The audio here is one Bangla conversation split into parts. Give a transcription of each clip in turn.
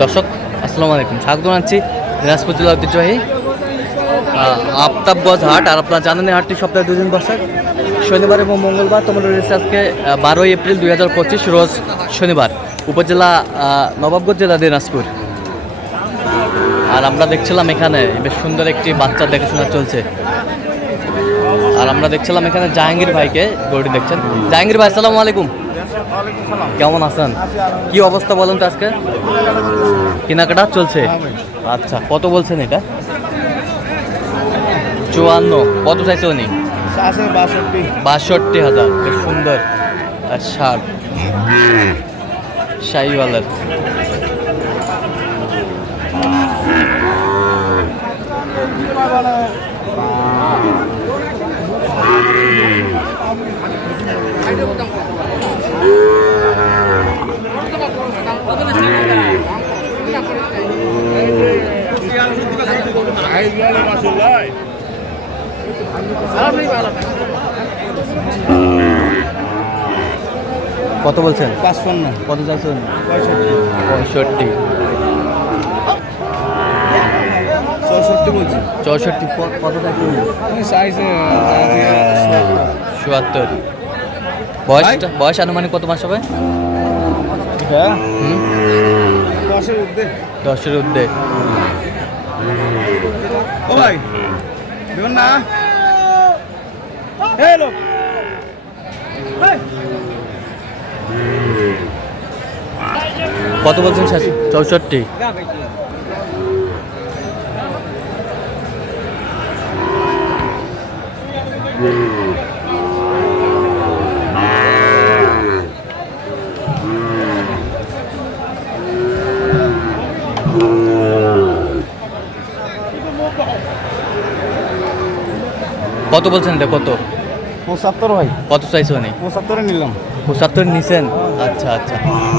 দর্শক, আসসালামু আলাইকুম। স্বাগত জানাচ্ছি দিনাজপুর জেলা ঐতিহ্যবাহী আফতাবগঞ্জ হাট। আর আপনারা জানেন হাটটি সপ্তাহে দুদিন বসে। শনিবার এবং মঙ্গলবার তোমাদের রয়েছে আজকে বারোই এপ্রিল দুই হাজার পঁচিশ, রোজ শনিবার। উপজেলা নবাবগঞ্জ জেলা দিনাজপুর। আর আমরা দেখছিলাম এখানে বেশ সুন্দর একটি বাচ্চা দেখাশোনা চলছে। আর আমরা দেখছিলাম এখানে জাহাঙ্গীর ভাইকে গরুটি দেখছেন। জাহাঙ্গীর ভাই, আসসালামু আলাইকুম। কেমন আছেন? কি অবস্থা বলেন তো আজকে? কেনাকাটা চলছে? আচ্ছা কত বলছেন এটা? চুয়ান্ন। কত চাইছে উনি? বাষট্টি। হাজার। বেশ সুন্দর। আর ষাট শাহিওয়ালের। কত বলছেন? পাঁচপান্ন। কত চাইছেন? পঁয়ষট্টি। চৌষট্টি বলছি। চৌষট্টি। ক- কত চাইছেন? সাইজে চুয়াত্তর বয়সটা বয়স আনুমানিক কত মাস হবে? দশের উঠবে দশের ঊর্ধ্বে। ও ভাই দেখুন না? এই কত বলছেন চৌষট্টি। কত বলছেন এটা? কত? পঁচাত্তর ভাই। কত চাইছো উনি পঁচাত্তরে নিলাম। পঁচাত্তর নিছেন? আচ্ছা আচ্ছা।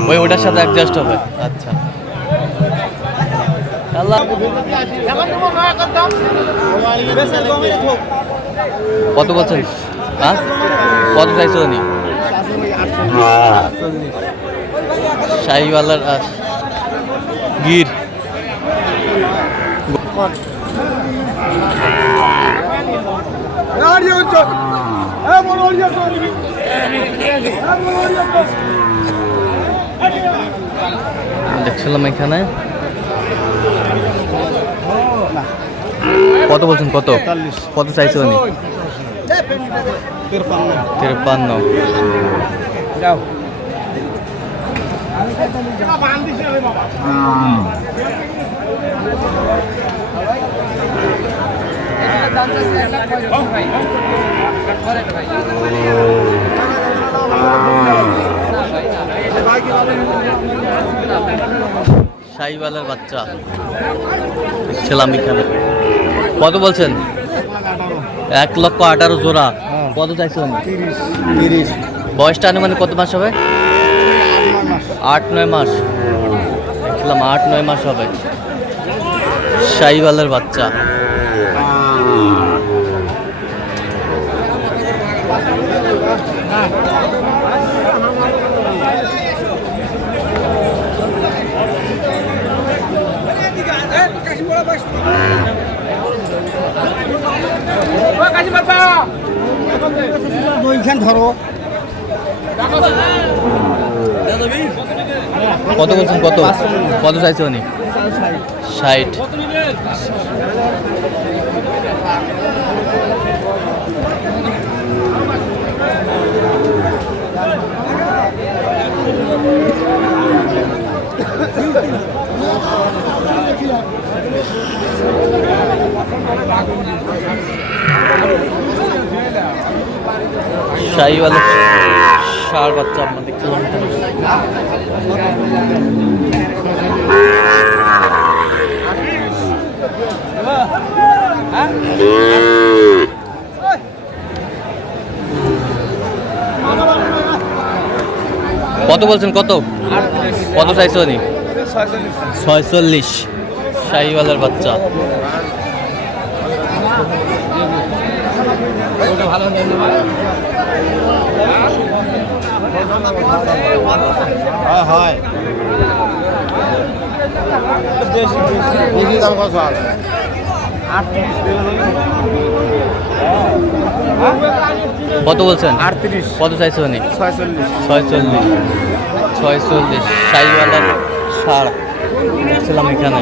ওই ওটার সাথে অ্যাডজাস্ট হবে। আচ্ছা। কত বলছেন? হ্যাঁ? কত চাইছো উনি? শাহিওয়ালার গির। দেখছিলাম এখানে। কত বলছেন কত? কত চাইছো উনি? তিরপান্ন। তিরপান্ন যাও শাহিওয়ালার বাচ্চা দেখছিলাম এখানে কত বলছেন? এক লক্ষ আঠারো জোড়া। হ্যাঁ। কত চাইছো উনি তিরিশ। তিরিশ। বয়সটা আনুমানিক কত মাস হবে? আট নয় মাস। দেখছিলাম আট নয় মাস হবে। শাহিওয়ালের বাচ্চা। ধরো। কত বলছেন? কত? কত চাইছে উনি? ষাট। শাহিওয়ালা ষাড় বাচ্চা দেখছিলাম এখানে। কত বলছেন কত? কত চাইছো উনি? ছয়চল্লিশ। শাহিওয়ালার বাচ্চা। হয় হয় বেশি বেশি দাম কত কত বলছেন? আটত্রিশ। কত চাইছে উনি? ছয়চল্লিশ। ছয়চল্লিশ। ছয়চল্লিশ। সাইওয়ালার সার। দেখছিলাম এখানে।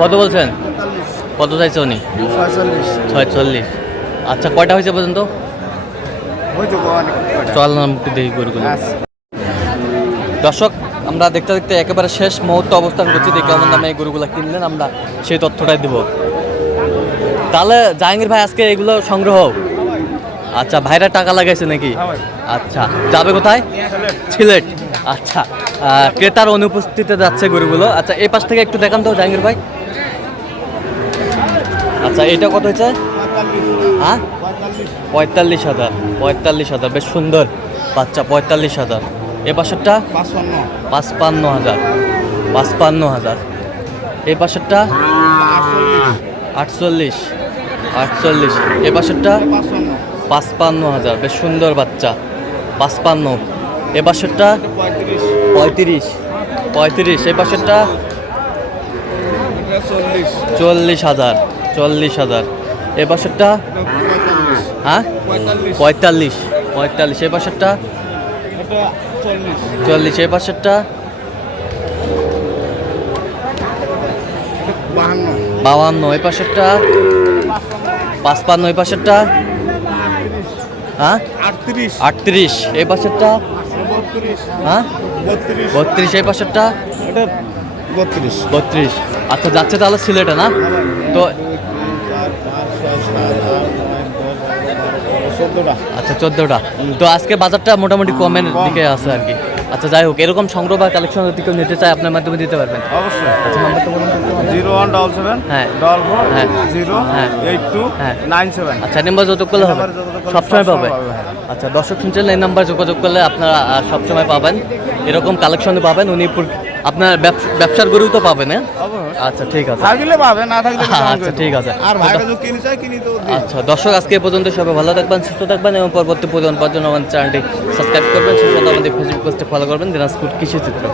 কত বলছেন? কত চাইছে উনি? ছয়চল্লিশ। আচ্ছা কয়টা হয়েছে পর্যন্ত? চল নাম একটু দেখি গরুগুলো। দর্শক আমরা দেখতে দেখতে একেবারে শেষ মুহূর্ত অবস্থান করছি। দেখে কেমন দামে এই গরুগুলো কিনলেন। আমরা সেই তথ্যটাই দিব। তাহলে জাহাঙ্গীর ভাই আজকে এগুলো সংগ্রহ আচ্ছা ভাইরা টাকা লাগাইছে নাকি? আচ্ছা যাবে কোথায়? সিলেট। আচ্ছা ক্রেতার অনুপস্থিতিতে যাচ্ছে গরুগুলো। আচ্ছা এই পাশ থেকে একটু দেখান তো জাহাঙ্গীর ভাই। আচ্ছা এটা কত হয়েছে? হ্যাঁ? পঁয়তাল্লিশ হাজার পঁয়তাল্লিশ হাজার বেশ সুন্দর। বাচ্চা পঁয়তাল্লিশ হাজার। এ পাশেরটা? পাঁচপান্ন হাজার পাঁচপান্ন হাজার। এই পাশেরটা? আটচল্লিশ আটচল্লিশ। এ পাশেরটা? পাঁচপান্ন হাজার, বেশ সুন্দর বাচ্চা, পাঁচপান্ন। এ পাশেরটা পঁয়ত্রিশ পঁয়ত্রিশ এই পাশেরটা চল্লিশ হাজার চল্লিশ হাজার। এ পঁয়তাল্লিশ হ্যাঁ? পঁয়তাল্লিশ পঁয়তাল্লিশ। পাশেরটা এটা চল্লিশ এই পাশেরটা বাহান্ন এই পাশেরটা পাঁচপান্ন এই পাশেরটা হ্যাঁ? আটত্রিশ। এই পাশেরটা? হ্যাঁ? বত্রিশ। এই পাশেরটা? এটা বত্রিশ। বত্রিশ। আচ্ছা যাচ্ছে তাহলে সিলেটে না? তো আচ্ছা চোদ্দোটা। তো আজকে বাজারটা মোটামুটি কমের দিকে আছে আর কি। আচ্ছা যাই হোক এরকম সংগ্রহ বা কালেকশন যদি কেউ নিতে চায় আপনার মাধ্যমে দিতে পারবেন। অবশ্যই। আচ্ছা নাম্বারটা বলুন। জিরো ওয়ান ডবল সেভেন হ্যাঁ। ডবল ফোর হ্যাঁ। জিরো হ্যাঁ। এইট টু হ্যাঁ। নাইন সেভেন আচ্ছা নাম্বার যোগাযোগ করলে হবে সবসময় পাবে হ্যাঁ। আচ্ছা দর্শক শুনছেন এই নাম্বার যোগাযোগ করলে আপনারা সবসময় পাবেন এরকম কালেকশনে পাবেন উনি আপনার ব্যবসার গরুও তো পাবেন হ্যাঁ আচ্ছা ঠিক আছে থাকলে পাবে না থাকলে আচ্ছা, ঠিক আছে। আর ভাইরা যদি কিনে কিনি তো আচ্ছা দর্শক আজকে এ পর্যন্ত সবাই ভালো থাকবেন সুস্থ থাকবেন এবং পরবর্তী প্রজন্ম পর্যন্ত আমাদের চ্যানেলটি সাবস্ক্রাইব করবেন সেই সাথে আমাদের ফেসবুক পোস্টে ফলো করবেন দিনাজপুর কৃষি চিত্র